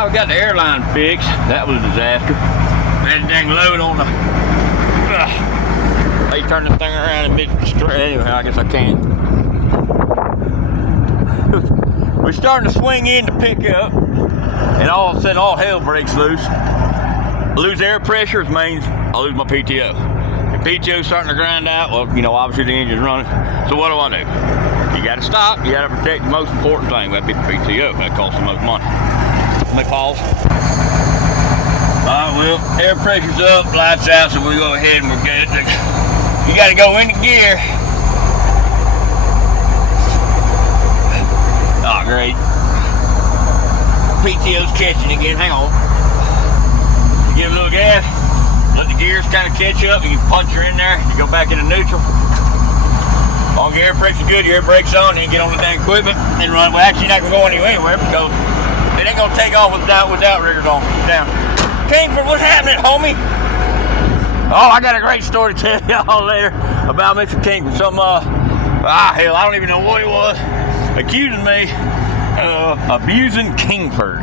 Now we got the airline fixed. That was a disaster. That dang load on the. They turned the thing around a bit straight. Anyway, I guess I can't. We're starting to swing in to pick up, and all of a sudden, all hell breaks loose. I lose air pressure, which means I lose my PTO. The PTO's starting to grind out. Well, you know, obviously the engine's running. So what do? You got to stop. You got to protect the most important thing. That'd be the PTO. That costs the most money. Let me pause. Alright, well, air pressure's up, lights out, so we go ahead and we're good. You got to go into gear. Oh, great. PTO's catching again. Hang on. You give a little gas, let the gears kind of catch up, and you punch her in there, you go back into neutral. All your air pressure's good, your air brake's on, then get on the dang equipment and run. Well, actually, you're not going to go anywhere because it ain't going to take off without riggers on. Down. Kingford, what's happening, homie? Oh, I got a great story to tell y'all later about Mr. Kingford. Some, hell, I don't even know what it was. Accusing me of abusing Kingford.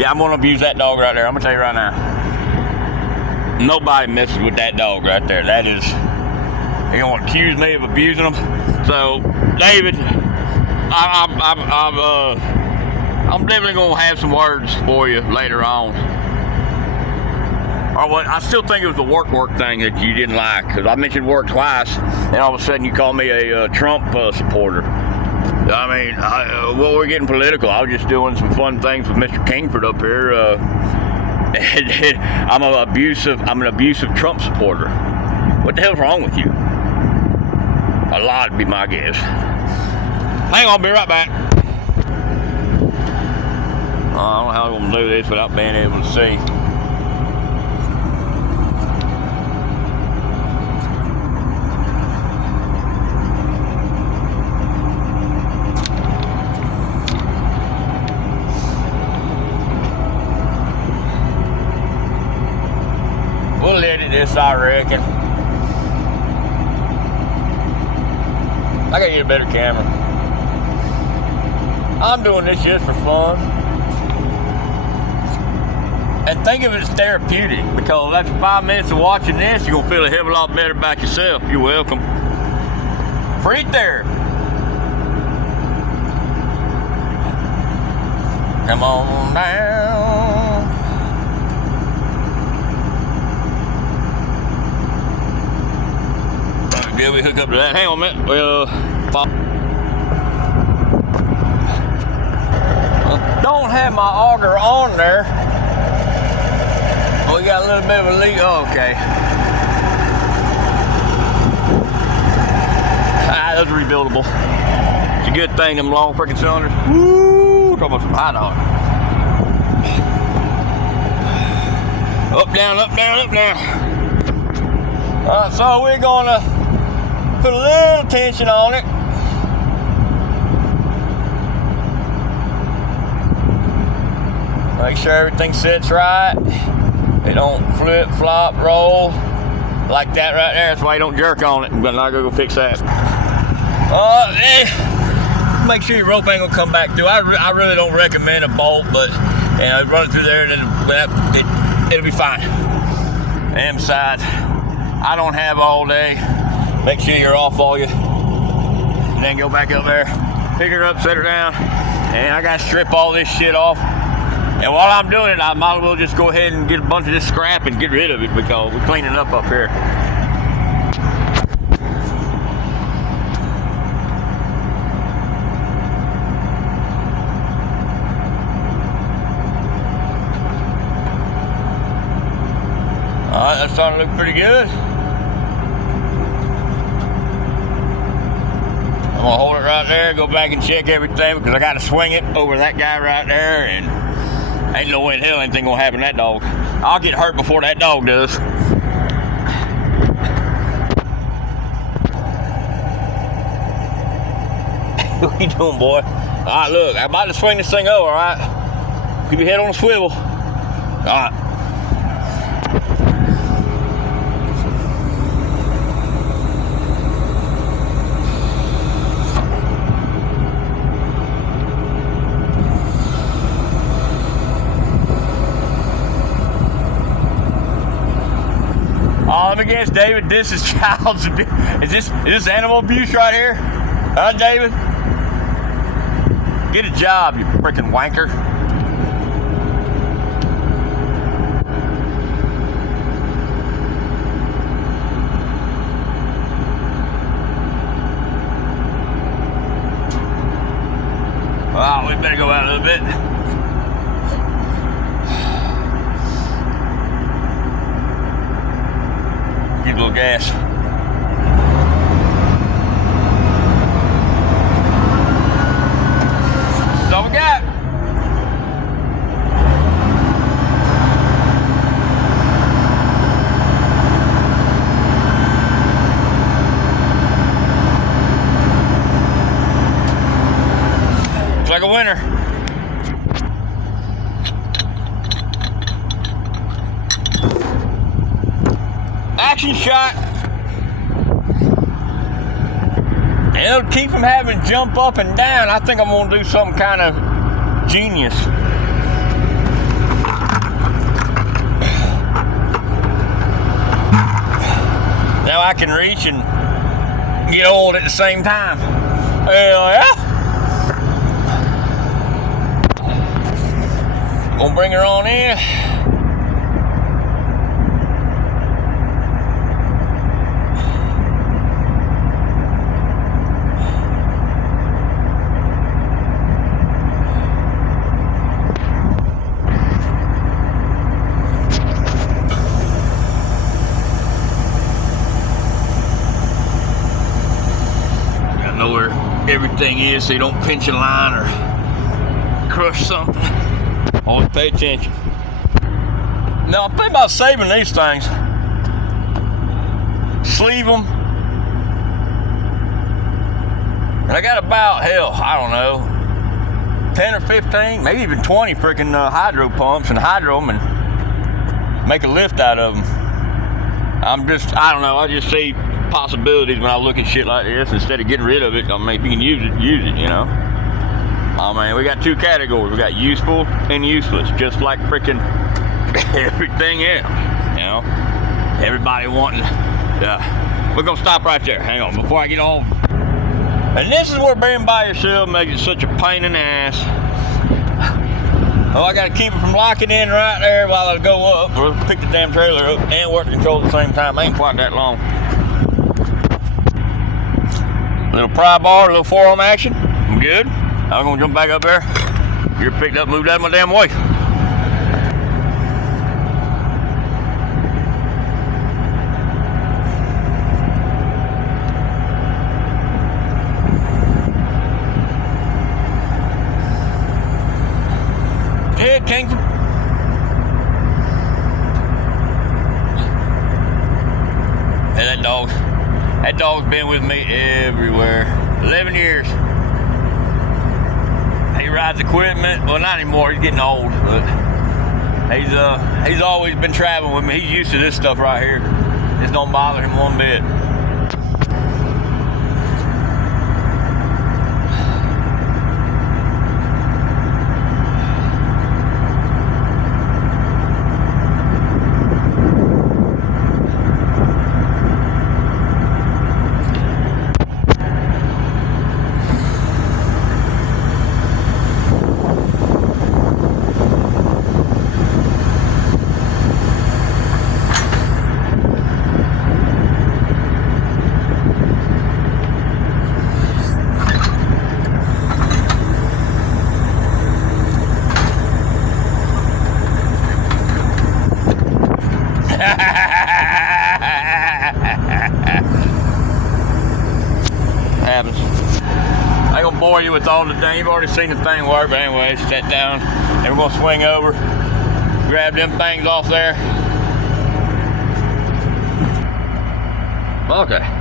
Yeah, I'm going to abuse that dog right there. I'm going to tell you right now. Nobody messes with that dog right there. That is, they're going to accuse me of abusing them. So, David, I'm definitely going to have some words for you later on. Or what? I still think it was the work thing that you didn't like, because I mentioned work twice, and all of a sudden you called me a Trump supporter. I mean, well, we're getting political. I was just doing some fun things with Mr. Kingford up here. I'm an abusive Trump supporter. What the hell's wrong with you? A lot would be my guess. Hang on, I'll be right back. I don't know how I'm going to do this without being able to see. We'll edit this, I reckon. I gotta get a better camera. I'm doing this just for fun. And think of it as therapeutic, because after 5 minutes of watching this, you're gonna feel a hell of a lot better about yourself. You're welcome. Free therapy. Come on down. Yeah, we hook up to that. Hang on a minute. Don't have my auger on there. We got a little bit of a leak. Oh, okay. Those are rebuildable. It's a good thing, them long freaking cylinders. Woo! Talk about some high dog. Up, down, up, down, up, down. So we're gonna put a little tension on it. Make sure everything sits right. They don't flip, flop, roll like that right there. That's why you don't jerk on it. But I'm not gonna go fix that. Make sure your rope ain't gonna come back through. I really don't recommend a bolt, but run it through there and then it'll be fine. And besides, I don't have all day. Make sure you're off all you. And then go back up there, pick her up, set her down, and I gotta strip all this shit off. And while I'm doing it, I might as well just go ahead and get a bunch of this scrap and get rid of it, because we're cleaning up here. Alright, that's starting to look pretty good. I'm gonna hold it right there, go back and check everything, because I gotta swing it over that guy right there, and ain't no way in hell anything gonna happen to that dog. I'll get hurt before that dog does. What you doing, boy? Alright, look, I'm about to swing this thing over, alright? Keep your head on a swivel. Alright. Oh, let me guess, David, this is child's abuse. Is this animal abuse right here? Huh, David? Get a job, you freaking wanker. Well, we better go out a little bit. Get a little gas. That's all we got. Looks like a winner. Action shot. And it'll keep him having to jump up and down. I think I'm gonna do something kind of genius. Now I can reach and get old at the same time. Hell yeah. Gonna bring her on in. Know where everything is so you don't pinch a line or crush something. Always pay attention. Now I'm thinking about saving these things. Sleeve them. And I got about, hell, I don't know, 10 or 15, maybe even 20 freaking hydro pumps and hydro them and make a lift out of them. I don't know, I just see possibilities when I look at shit like this. Instead of getting rid of it, I mean, if you can use it, you know. Oh man, we got two categories. We got useful and useless, just like freaking everything else, you know. Everybody wanting, we're gonna stop right there. Hang on, before I get on. And this is where being by yourself makes it such a pain in the ass. Oh, I gotta keep it from locking in right there while I go up, or pick the damn trailer up and work the control at the same time. Ain't quite that long. Little pry bar, a little forearm action. I'm good. I'm gonna jump back up there. You're picked up, moved out of my damn way. Hey, Kingston. Hey, that dog's been with me everywhere. 11 years. He rides equipment. Well, not anymore. He's getting old, but he's always been traveling with me. He's used to this stuff right here. This don't bother him one bit. Happens. I ain't gonna bore you with all the thing. You've already seen the thing work, but anyway, sit down and we're gonna swing over, grab them things off there. Okay.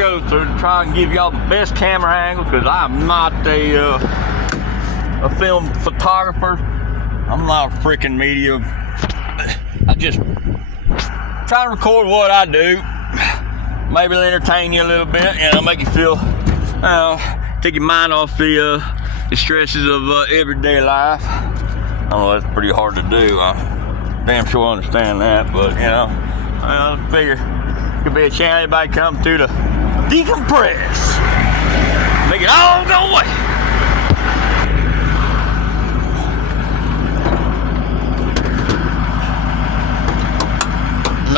go through to try and give y'all the best camera angle, because I'm not a film photographer. I'm not a freaking media. I just try to record what I do. Maybe it'll entertain you a little bit, make you feel, take your mind off the stresses of everyday life. I know that's pretty hard to do. I damn sure understand that, but I figure it could be a channel everybody come to decompress, make it all go away.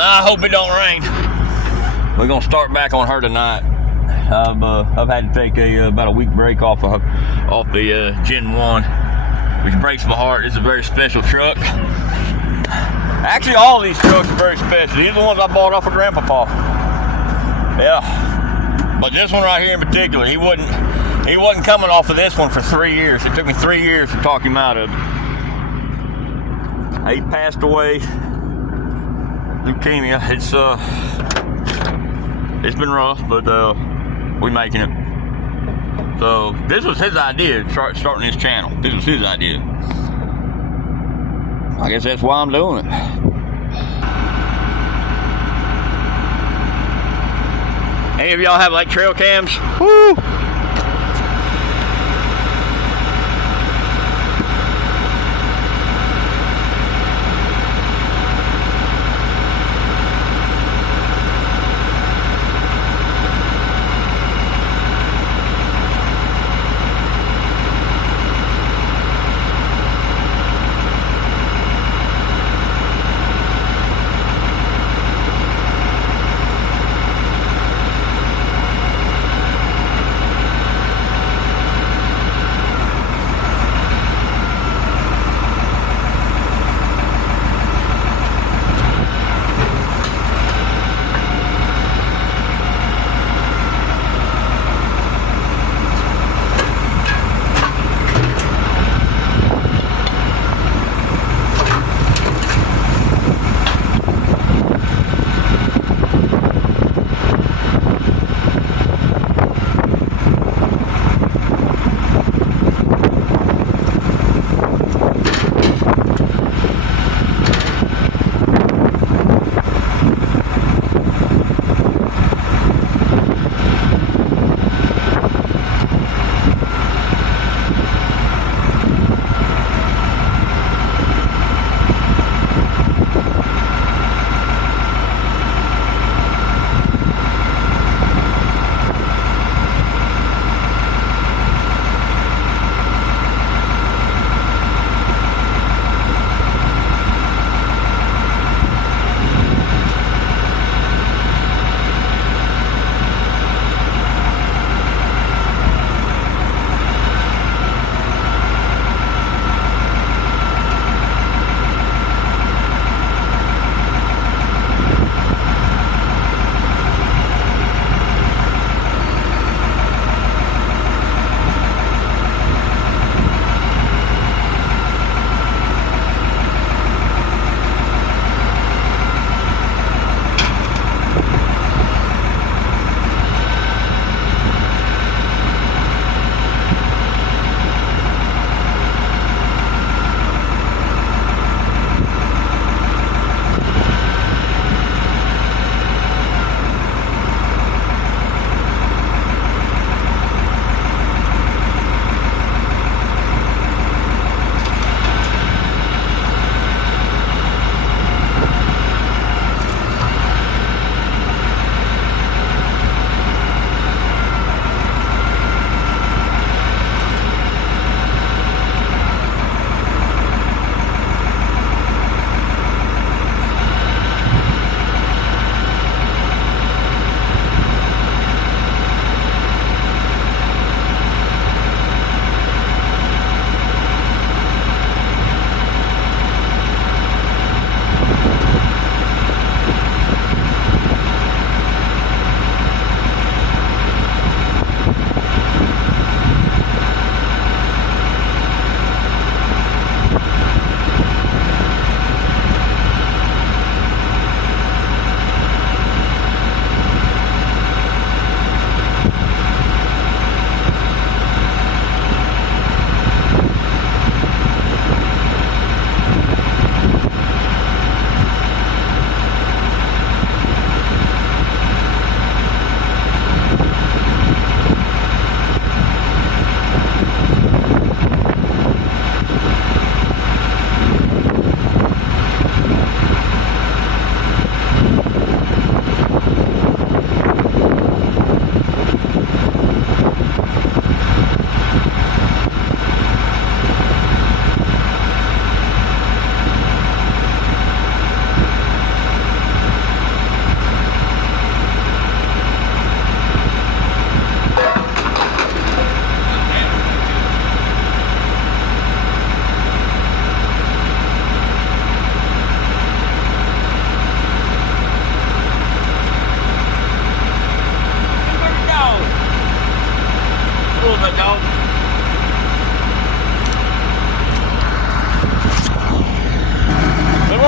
I hope it don't rain. We're gonna start back on her tonight. I've had to take about a week break off the Gen 1, which breaks my heart. It's a very special truck. Actually, all these trucks are very special. These are the ones I bought off of Grandpapa. Yeah, but this one right here in particular, he wasn't coming off of this one for 3 years. It took me 3 years to talk him out of it. He passed away. Leukemia. It's been rough, but we're making it. So this was his idea, starting this channel. This was his idea. I guess that's why I'm doing it. Any of y'all have like trail cams? Woo!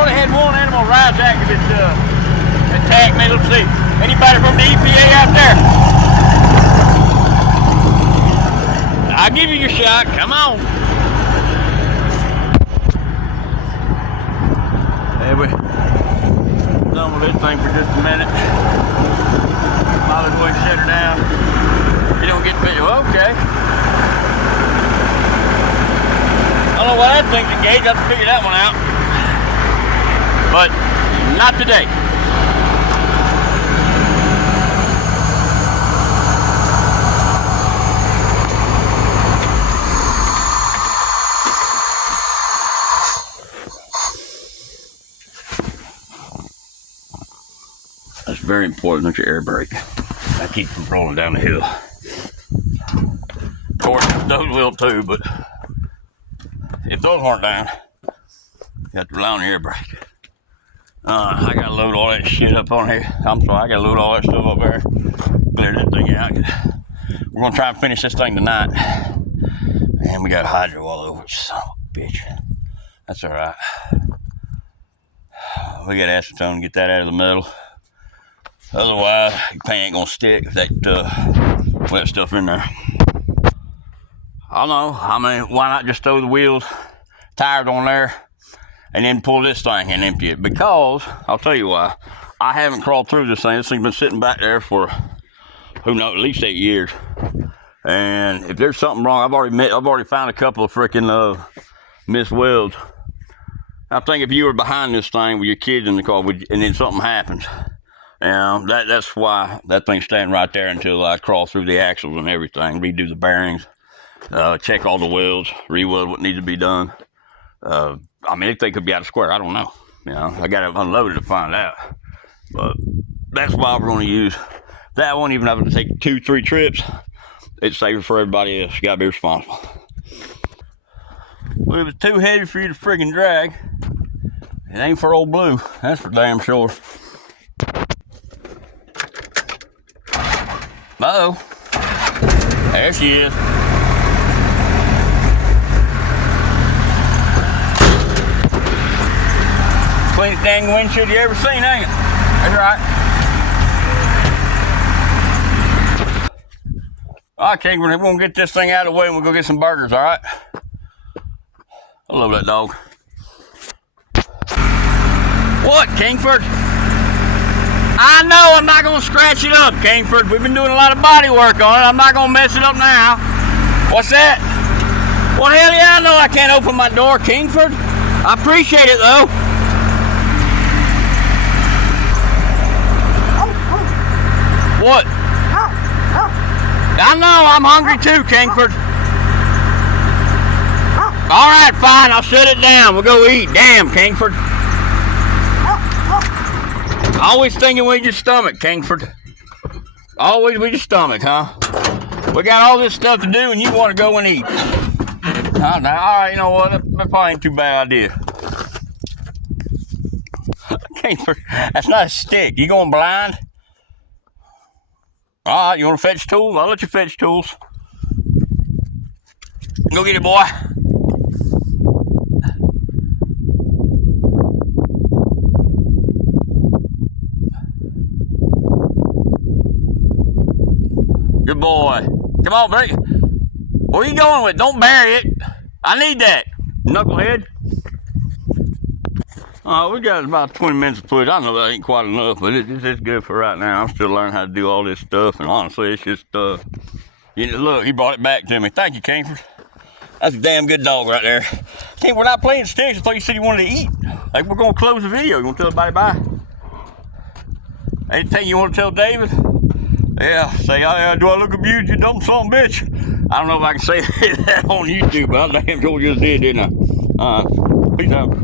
only had one animal rights activist attack me. Let's see. Anybody from the EPA out there? I'll give you your shot. Come on. Hey, we done with this thing for just a minute. Might as well shut her down. You don't get video. Okay. I don't know why that thing's engaged. I have to figure that one out. But not today. That's very important that your air brake. That keeps from rolling down the hill. Of course, those will too, but if those aren't down, you have to rely on the air brake. I gotta load all that shit up on here. I'm sorry, I gotta load all that stuff up there. Clear that thing out. We're gonna try and finish this thing tonight. And we got hydro all over it, son of a bitch. That's alright. We got acetone to get that out of the metal. Otherwise, your paint ain't gonna stick if that wet stuff in there. I don't know. I mean, why not just throw the wheels, tires on there, and then pull this thing and empty it? Because, I'll tell you why. I haven't crawled through this thing. This thing's been sitting back there for, who knows, at least 8 years. And if there's something wrong, I've already found a couple of freaking missed welds. I think if you were behind this thing with your kids in the car, and then something happens, that's why that thing's standing right there until I crawl through the axles and everything, redo the bearings, check all the welds, re-weld what needs to be done. I mean, if they could be out of square, I don't know. I got to unload it to find out. But that's why we're going to use that one, even if I have to take 2-3 trips. It's safer for everybody else. You got to be responsible. Well, it was too heavy for you to friggin' drag. It ain't for old Blue. That's for damn sure. Uh-oh. There she is. Cleanest dang windshield you ever seen, ain't it? That's right. All right, King, we're going to get this thing out of the way and we'll go get some burgers, all right? I love that dog. What, Kingford? I know I'm not going to scratch it up, Kingford. We've been doing a lot of body work on it. I'm not going to mess it up now. What's that? Well, hell yeah, I know I can't open my door, Kingford. I appreciate it, though. What? I know, I'm hungry too, Kingford. All right, fine, I'll shut it down. We'll go eat. Damn, Kingford. Always thinking with your stomach, Kingford. Always with your stomach, huh? We got all this stuff to do and you want to go and eat. All right, you know what? That probably ain't too bad idea. Kingford, that's not a stick. You going blind? All right, you want to fetch tools? I'll let you fetch tools. Go get it, boy. Good boy. Come on, buddy. Where are you going with? Don't bury it. I need that. Knucklehead. We got about 20 minutes of footage. I know that ain't quite enough, but it's good for right now. I'm still learning how to do all this stuff, and honestly, it's just, look, he brought it back to me. Thank you, Kingford. That's a damn good dog right there. King, we're not playing sticks. I thought you said you wanted to eat. Like, we're going to close the video. You want to tell everybody bye? Anything you want to tell David? Yeah, say, do I look abused, you dumb son of a bitch? I don't know if I can say that on YouTube, but I damn sure just did, didn't I? Peace out.